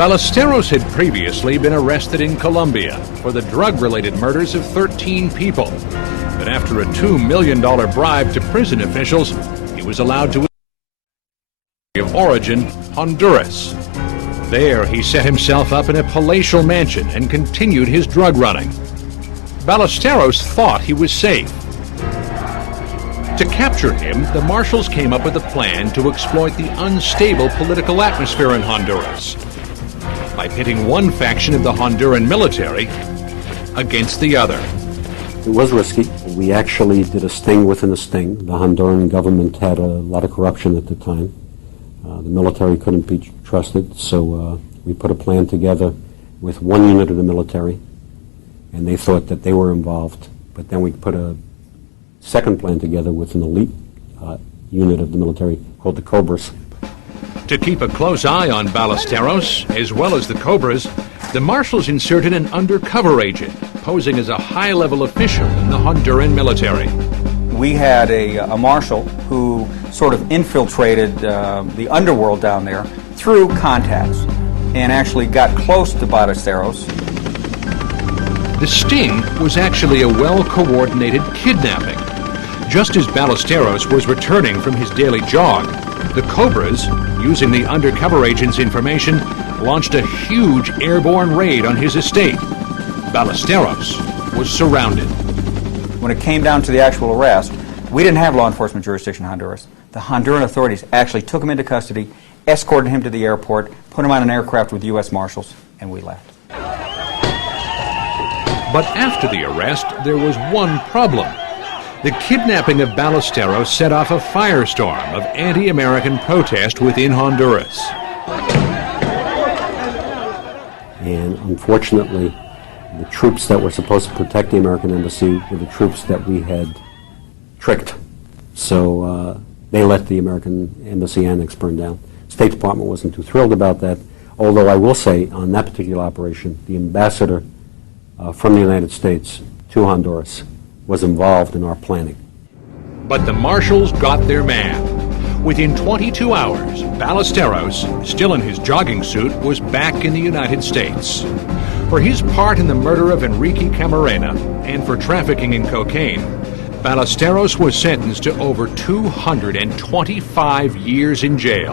Ballesteros had previously been arrested in Colombia for the drug-related murders of 13 people. But after a $2 million bribe to prison officials, he was allowed to of origin, Honduras. There, he set himself up in a palatial mansion and continued his drug running. Ballesteros thought he was safe. To capture him, the marshals came up with a plan to exploit the unstable political atmosphere in Honduras by pitting one faction of the Honduran military against the other. It was risky. We actually did a sting within a sting. The Honduran government had a lot of corruption at the time. The military couldn't be trusted, so we put a plan together with one unit of the military, and they thought that they were involved. But then we put a second plan together with an elite unit of the military called the Cobras. To keep a close eye on Ballesteros, as well as the Cobras, the marshals inserted an undercover agent, posing as a high-level official in the Honduran military. We had a marshal who sort of infiltrated the underworld down there through contacts and actually got close to Ballesteros. The sting was actually a well-coordinated kidnapping. Just as Ballesteros was returning from his daily jog, the Cobras, using the undercover agent's information, launched a huge airborne raid on his estate. Ballesteros was surrounded. When it came down to the actual arrest, we didn't have law enforcement jurisdiction in Honduras. The Honduran authorities actually took him into custody, escorted him to the airport, put him on an aircraft with U.S. Marshals, and we left. But after the arrest, there was one problem. The kidnapping of Ballesteros set off a firestorm of anti-American protest within Honduras. And unfortunately, the troops that were supposed to protect the American embassy were the troops that we had tricked. So they let the American embassy annex burn down. State Department wasn't too thrilled about that, although I will say on that particular operation, the ambassador from the United States to Honduras was involved in our planning. But the marshals got their man. Within 22 hours, Ballesteros, still in his jogging suit, was back in the United States. For his part in the murder of Enrique Camarena and for trafficking in cocaine, Ballesteros was sentenced to over 225 years in jail.